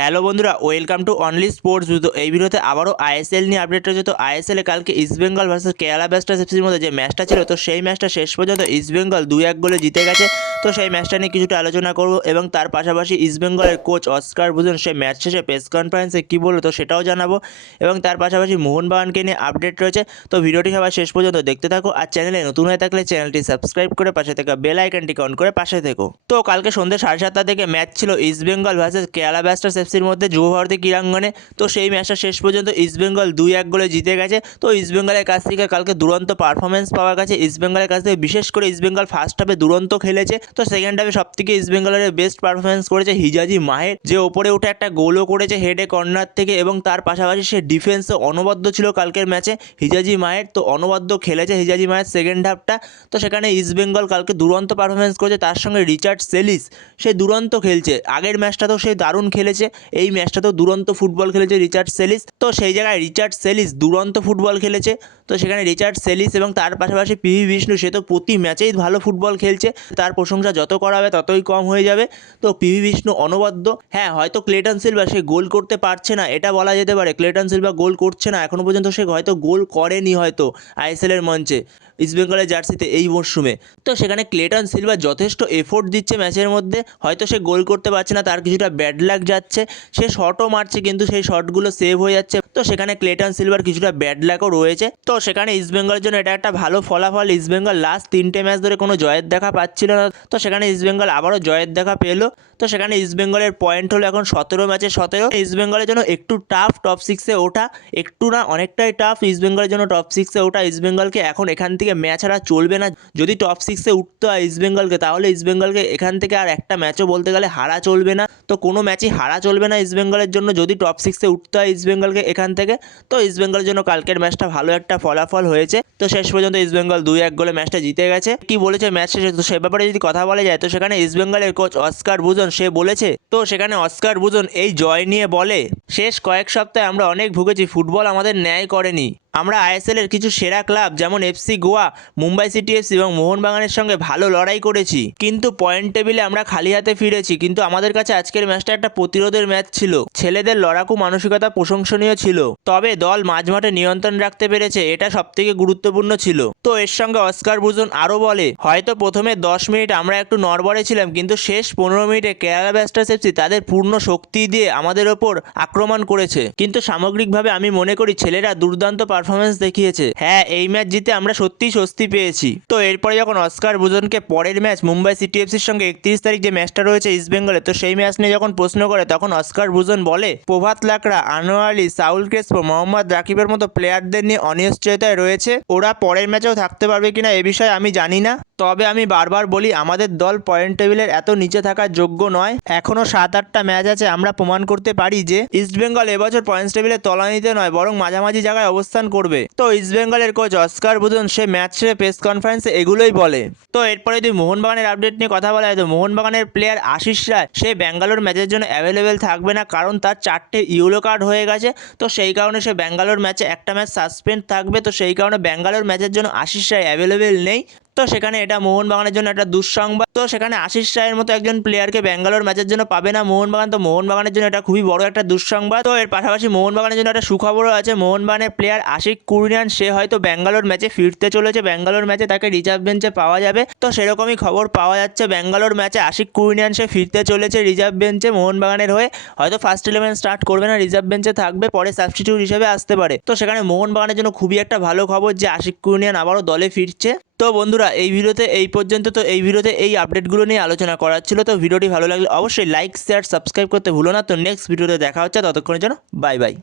Hello বন্ধুরা, welcome to only sports জুতো এই ভিডিওতে আবারও আইএসএল নিয়ে আপডেট রয়েছে। তো আইএসএলে কালকে ইস্টবেঙ্গল ভার্সেস কেরালা ব্লাস্টার্স এফসির মধ্যে যে ম্যাচটা ছিল, তো সেই ম্যাচটা শেষ পর্যন্ত ইস্টবেঙ্গল দুই এক গোলে জিতে গেছে। তো সেই ম্যাচটা নিয়ে কিছুটা আলোচনা করব এবং তার পাশাপাশি ইস্টবেঙ্গলের কোচ অস্কার বুঝুন সেই ম্যাচ শেষে প্রেস কনফারেন্সে কী বলল তো সেটাও জানাব এবং তার পাশাপাশি মোহনবাগানকে নিয়ে আপডেট রয়েছে। তো ভিডিওটি সবাই শেষ পর্যন্ত দেখতে থাকো আর চ্যানেলে নতুন হয়ে থাকলে চ্যানেলটি সাবস্ক্রাইব করে পাশে থেকে বেল আইকনটিকে অন করে পাশে থেকো। তো কালকে সন্ধ্যে সাড়ে সাতটা থেকে ম্যাচ ছিল ইস্টবেঙ্গল ভার্সেস কেরালা ব্লাস্টার্স এফসির মধ্যে যুব ভারতী ক্রীড়াঙ্গনে। তো সেই ম্যাচটা শেষ পর্যন্ত ইস্টবেঙ্গল দুই এক গোলে জিতে গেছে। তো ইস্টবেঙ্গলের কাছ থেকে কালকে দুরন্ত পারফরমেন্স পাওয়া গেছে। ইস্টবেঙ্গলের কাছ থেকে বিশেষ করে ইস্টবেঙ্গল ফার্স্ট হাফে দুরন্ত খেলেছে। তো সেকেন্ড হাফে সব থেকে ইস্টবেঙ্গলের বেস্ট পারফরমেন্স করেছে হিজাজি মাহের যে ওপরে উঠে একটা গোলও করেছে হেডে কর্নার থেকে এবং তার পাশাপাশি সে ডিফেন্সে অনবদ্য ছিল কালকের ম্যাচে হিজাজি মায়ের তো অনবদ্য খেলেছে হিজাজি মায়ের সেকেন্ড হাফটা তো সেখানে ইস্টবেঙ্গল কালকে দুরন্ত পারফরমেন্স করেছে, তার সঙ্গে রিচার্ড সেলিস সে দুরন্ত খেলছে। আগের ম্যাচটাতেও সে দারুণ খেলেছে, এই ম্যাচটাতেও দুরন্ত ফুটবল খেলেছে রিচার্ড সেলিস তো সেই জায়গায় রিচার্ড সেলিস দুরন্ত ফুটবল খেলেছে। তো সেখানে রিচার্ড সেলিস এবং তার পাশাপাশি পিভি বিষ্ণু সে তো প্রতি ম্যাচেই ভালো ফুটবল খেলছে। তার প্রশংসা যত করাবে ততই কম হয়ে যাবে। তো পিভি বিষ্ণু অনবদ্য। হ্যাঁ হয়তো ক্লেটন সিলভা সে গোল করতে পারছে না, এটা বলা যেতে পারে। ক্লেটন সিলভা গোল করছে না এখনও পর্যন্ত সে হয়তো গোল করেনি হয়তো আইএসএলের মঞ্চে। ইস্টবেঙ্গলের জার্সিতে এই মরশুমে। তো সেখানে ক্লেটন সিলভা যথেষ্ট এফোর্ট দিচ্ছে ম্যাচের মধ্যে। হয়তো সে গোল করতে পারছে না, তার কিছুটা ব্যাড লাগ যাচ্ছে। সে শটও মারছে, কিন্তু সেই শটগুলো সেভ হয়ে যাচ্ছে। তো সেখানে ক্লেটন সিলভার কিছুটা ব্যাড লাকও রয়েছে। তো সেখানে ইস্টবেঙ্গলের জন্য এটা একটা ভালো ফলাফল। ইস্টবেঙ্গল লাস্ট তিনটে ম্যাচ ধরে কোনো জয়ের দেখা পাচ্ছিল না। তো সেখানে ইস্টবেঙ্গল আবারও জয়ের দেখা পেল। তো সেখানে ইস্টবেঙ্গলের পয়েন্ট হলো এখন সতেরো ম্যাচে সতেরো। ইস্টবেঙ্গলের জন্য একটু টাফ টপ সিক্সে ওঠা। একটু না অনেকটাই টাফ ইস্টবেঙ্গলের জন্য টপ সিক্সে ওঠা। ইস্টবেঙ্গলকে এখন এখান থেকে ম্যাচ হারা চলবে না। যদি টপ সিক্সে উঠতে হয় ইস্টবেঙ্গলকে তাহলে ইস্টবেঙ্গলকে এখান থেকে আর একটা ম্যাচও বলতে গেলে হারা চলবে না। তো কোনো ম্যাচই হারা চলবে না ইস্টবেঙ্গলের জন্য। যদি টপ সিক্সে উঠতে হয় ইস্টবেঙ্গলকে এখান থেকে, তো ইস্টবেঙ্গলের জন্য কালকের ম্যাচটা ভালো একটা ফলাফল হয়েছে। তো শেষ পর্যন্ত ইস্টবেঙ্গল দুই এক গোলে ম্যাচটা জিতে গেছে। কি বলেছে ম্যাচ শেষে? তো সে ব্যাপারে যদি কথা বলা যায়, তো সেখানে ইস্টবেঙ্গলের কোচ অস্কার বুজন সে বলেছে, তো সেখানে অস্কার বুজন এই জয় নিয়ে বলে, শেষ কয়েক সপ্তাহে আমরা অনেক ভুগেছি, ফুটবল আমাদের ন্যায় করেনি। আমরা আইএসএলের কিছু সেরা ক্লাব যেমন FC Goa, Mumbai city FC এবং মোহনবাগানের সঙ্গে ভালো লড়াই করেছি। কিন্তু পয়েন্ট টেবিলে আমরা খালি হাতে ফিরেছি, কিন্তু আমাদের কাছে আজকের ম্যাচটা একটা প্রতিরোধের ম্যাচ ছিল। ছেলেদের লড়াকু মানসিকতা প্রশংসনীয় ছিল। তবে দল মাঝমাঠে নিয়ন্ত্রণ রাখতে পেরেছে, এটা সবথেকে গুরুত্বপূর্ণ ছিল। তো এর সঙ্গে অস্কার বুজন আরও বলে, হয়তো প্রথমে দশ মিনিট আমরা একটু নড়বড়ে ছিলাম, কিন্তু শেষ পনেরো মিনিটে কেরালা ব্লাস্টার্স এফসি তাদের পূর্ণ শক্তি দিয়ে আমাদের ওপর আক্রমণ করেছে। কিন্তু সামগ্রিকভাবে আমি মনে করি ছেলেরা দুর্দান্ত পারফরমেন্স দেখিয়েছে। হ্যাঁ এই ম্যাচ জিতে আমরা সত্যিই স্বস্তি পেয়েছি। তো এরপরে যখন অস্কার বুজনকে পরের ম্যাচ মুম্বাই সিটি এফসির সঙ্গে একত্রিশ তারিখ যে ম্যাচটা রয়েছে ইস্টবেঙ্গলে তো সেই ম্যাচ নিয়ে যখন প্রশ্ন করে, তখন অস্কার বুজন বলে, প্রভাত লাকড়া, আনোয়ার আলী, সাউল ক্রেসপো, মোহাম্মদ রাকিবের মতো প্লেয়ারদের নিয়ে অনিশ্চয়তায় রয়েছে। ওরা পরের ম্যাচেও থাকতে পারবে কিনা এ বিষয়ে আমি জানি না। তবে আমি বারবার বলি, আমাদের দল পয়েন্ট টেবিলের এত নিচে থাকার যোগ্য নয়। এখনও সাত আটটা ম্যাচ আছে, আমরা প্রমাণ করতে পারি যে ইস্টবেঙ্গল এবছর পয়েন্টস টেবিলে তলানিতে নয়, বরং মাঝামাঝি জায়গায় অবস্থান করবে। তো ইস্ট বেঙ্গলের কোচ অস্কার বুধন সে ম্যাচ সেরে প্রেস কনফারেন্সে এগুলোই বলে। তো এরপরে যদি মোহনবাগানের আপডেট নিয়ে কথা বলা হয়, তো মোহনবাগানের প্লেয়ার আশিস রায়, সে ব্যাঙ্গালোর ম্যাচের জন্য অ্যাভেলেবেল থাকবে না, কারণ তার চারটে ইউলো কার্ড হয়ে গেছে। তো সেই কারণে সে ব্যাঙ্গালোর ম্যাচে একটা ম্যাচ সাসপেন্ড থাকবে। তো সেই কারণে ব্যাঙ্গালোর ম্যাচের জন্য আশিস রায় অ্যাভেলেবেল নেই। তো সেখানে এটা মোহনবাগানের জন্য একটা দুঃসংবাদ। তো সেখানে আশিস রায়ের মতো একজন প্লেয়ারকে ব্যাঙ্গালোর ম্যাচের জন্য পাবে না মোহনবাগান। তো মোহনবাগানের জন্য এটা খুবই বড় একটা দুঃসংবাদ। তো এর পাশাপাশি মোহনবাগানের জন্য একটা সুখবরও আছে। মোহনবাগানের প্লেয়ার আশিক কুরিয়ান, সে হয়তো ব্যাঙ্গালোর ম্যাচে ফিরতে চলেছে। ব্যাঙ্গালোর ম্যাচে তাকে রিজার্ভ বেঞ্চে পাওয়া যাবে। তো সেরকমই খবর পাওয়া যাচ্ছে। ব্যাঙ্গালোর ম্যাচে আশিক কুরিয়ান, সে ফিরতে চলেছে রিজার্ভ বেঞ্চে মোহনবাগানের হয়ে। হয়তো ফার্স্ট ইলেভেন স্টার্ট করবে না রিজার্ভ বেঞ্চে থাকবে, পরে সাবস্টিটিউট হিসেবে আসতে পারে। তো সেখানে মোহনবাগানের জন্য খুবই একটা ভালো খবর যে আশিক কুরিয়ান আবারও দলে ফিরছে। তো বন্ধুরা, এই ভিডিওতে এই পর্যন্ত। তো এই ভিডিওতে এই আপডেটগুলো নিয়ে আলোচনা করার ছিল। তো ভিডিওটি ভালো লাগলে অবশ্যই লাইক শেয়ার সাবস্ক্রাইব করতে ভুলো না। তো নেক্সট ভিডিওতে দেখা হচ্ছে। ততক্ষণের জন্য বাই বাই